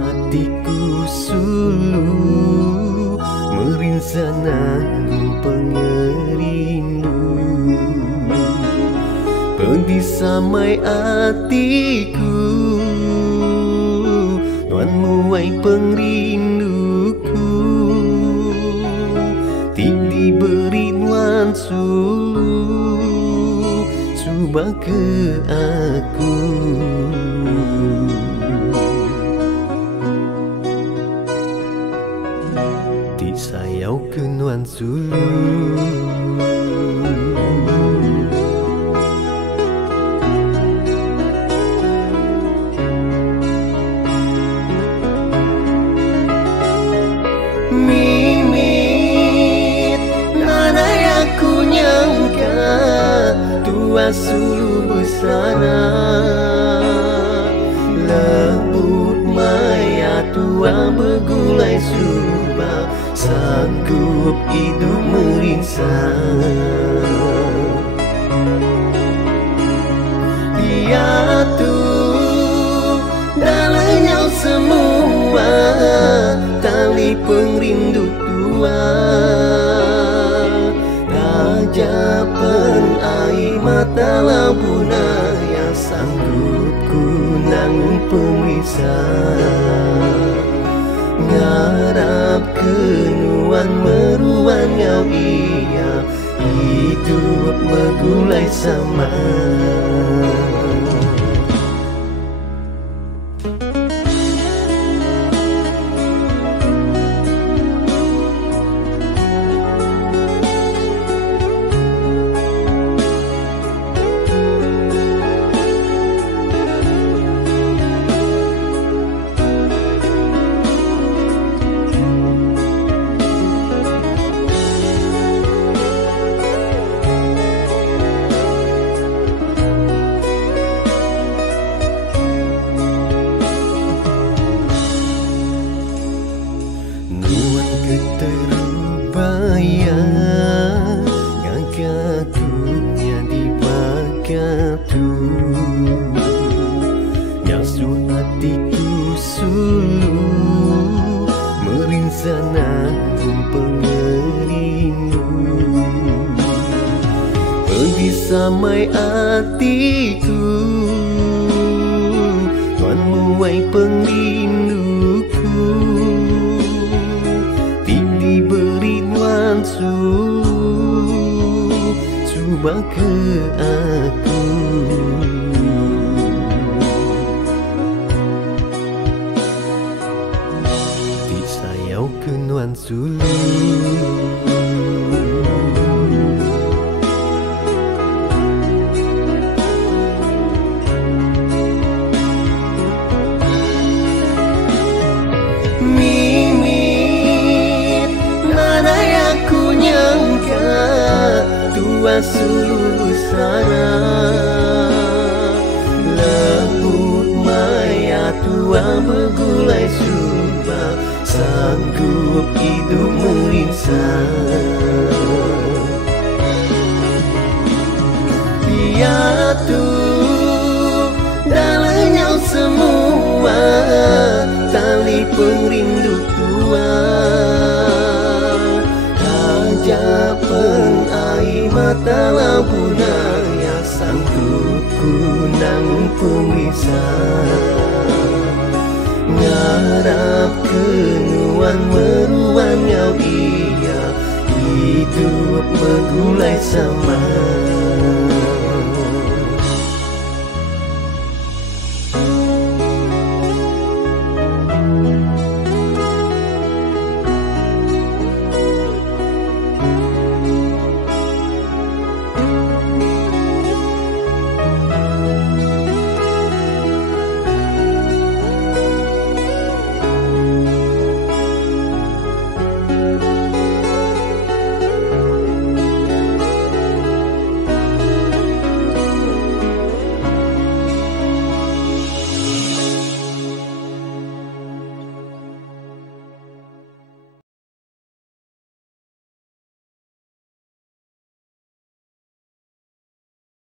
hatiku sulu merinsa nanggung pengerindu. Pedih samai hatiku, Tuan muai pengrinduku. Tik diberi nuan sulu, cuba ke aku. Tik sayau ke nuan sulu. Sulu bersara lembut maya tua bergulai suba sanggup hidup merinsa. Dia tu dalamnya semua tali pengrindu tua. Tajapan air mata labuna yang sanggup ku nanggung pemirsa. Ngarap kenuan meruan ngau ia hidup bergulai sama. Terubaya ngagakunya di bakatu nyasuh hatiku sulu merinsa nanggung pengerindu. Pedih samai hatiku, Tuan muai pengrinduku. Diberi nuan sulu, cuba ke aku. Tik sayau ke nuan sulu. Sulu bersara lembut maya tua bergulai suba sanggup hidup merinsa. Dia tu dalamnya semua tali pengrindu tua. Tajapan air mata labuna yang sanggup ku nanggung pemirsa.